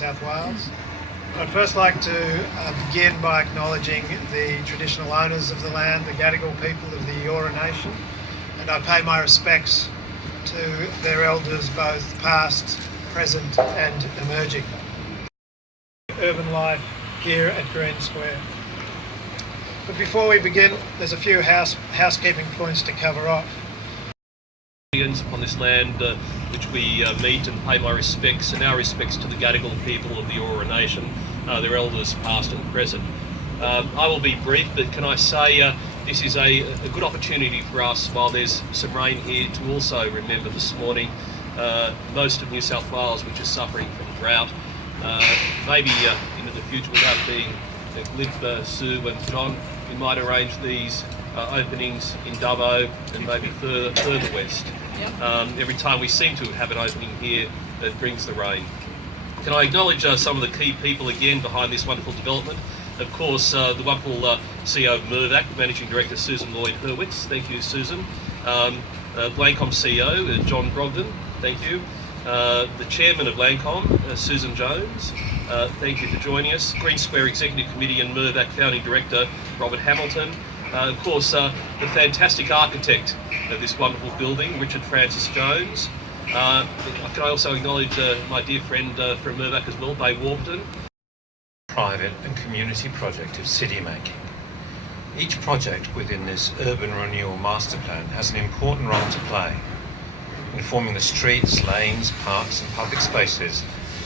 South Wales. I'd first like to begin by acknowledging the traditional owners of the land, the Gadigal people of the Eora Nation, and I pay my respects to their elders both past, present and emerging. Urban life here at Green Square. But before we begin, there's a few housekeeping points to cover off. On this land which we meet and pay my respects and our respects to the Gadigal people of the Eora Nation, their elders past and present. I will be brief, but can I say this is a good opportunity for us, while there's some rain here, to also remember this morning most of New South Wales which is suffering from drought. Maybe in the future, without being Liv, Sue and John, we might arrange these openings in Dubbo and maybe further west. Yep. Every time we seem to have an opening here, it brings the rain. Can I acknowledge some of the key people again behind this wonderful development? Of course, the wonderful CEO of Mirvac, Managing Director Susan Lloyd-Hurwitz. Thank you, Susan. Blancom CEO, John Brogden. Thank you. The Chairman of Blancom, Susan Jones. Thank you for joining us. Green Square Executive Committee and Mirvac Founding Director, Robert Hamilton. Of course, the fantastic architect of this wonderful building, Richard Francis Jones. Can I also acknowledge my dear friend from Mirvac as well, Bay Warburton. Private and community project of city making. Each project within this urban renewal master plan has an important role to play in forming the streets, lanes, parks and public spaces,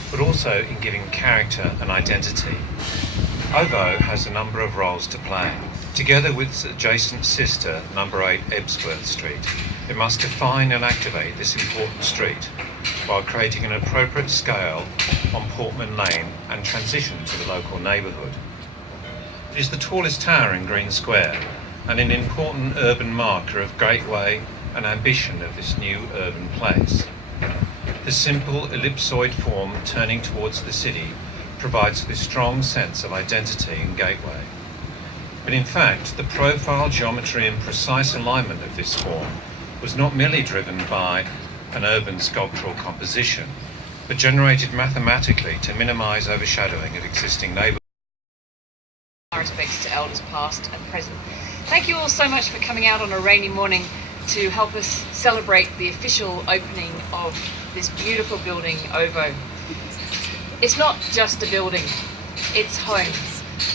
but also in giving character and identity. OVO has a number of roles to play. Together with its adjacent sister, number 8 Ebsworth Street, it must define and activate this important street while creating an appropriate scale on Portman Lane and transition to the local neighbourhood. It is the tallest tower in Green Square and an important urban marker of gateway and ambition of this new urban place. The simple ellipsoid form turning towards the city provides this strong sense of identity and gateway. But in fact, the profile, geometry and precise alignment of this form was not merely driven by an urban sculptural composition, but generated mathematically to minimise overshadowing of existing neighbourhoods. Our respects to elders past and present. Thank you all so much for coming out on a rainy morning to help us celebrate the official opening of this beautiful building, OVO. It's not just a building, it's home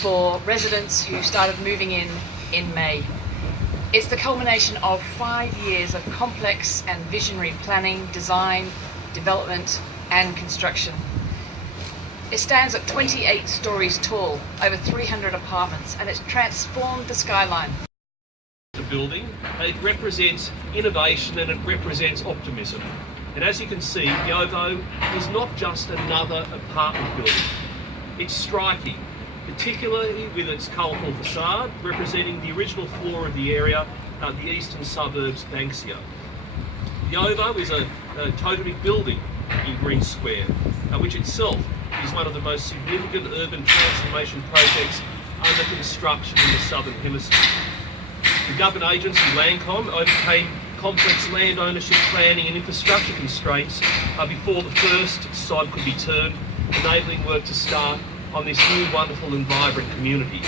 for residents who started moving in May. It's the culmination of 5 years of complex and visionary planning, design, development and construction. It stands at 28 stories tall, over 300 apartments, and it's transformed the skyline. The building, it represents innovation and it represents optimism. And as you can see, the OVO is not just another apartment building. It's striking, particularly with its colourful facade representing the original floor of the area, the eastern suburbs Banksia. The OVO is a totemic building in Green Square, which itself is one of the most significant urban transformation projects under construction in the Southern Hemisphere. The government agency Blancom overcame complex land ownership, planning and infrastructure constraints before the first sod could be turned, enabling work to start on this new, wonderful and vibrant community.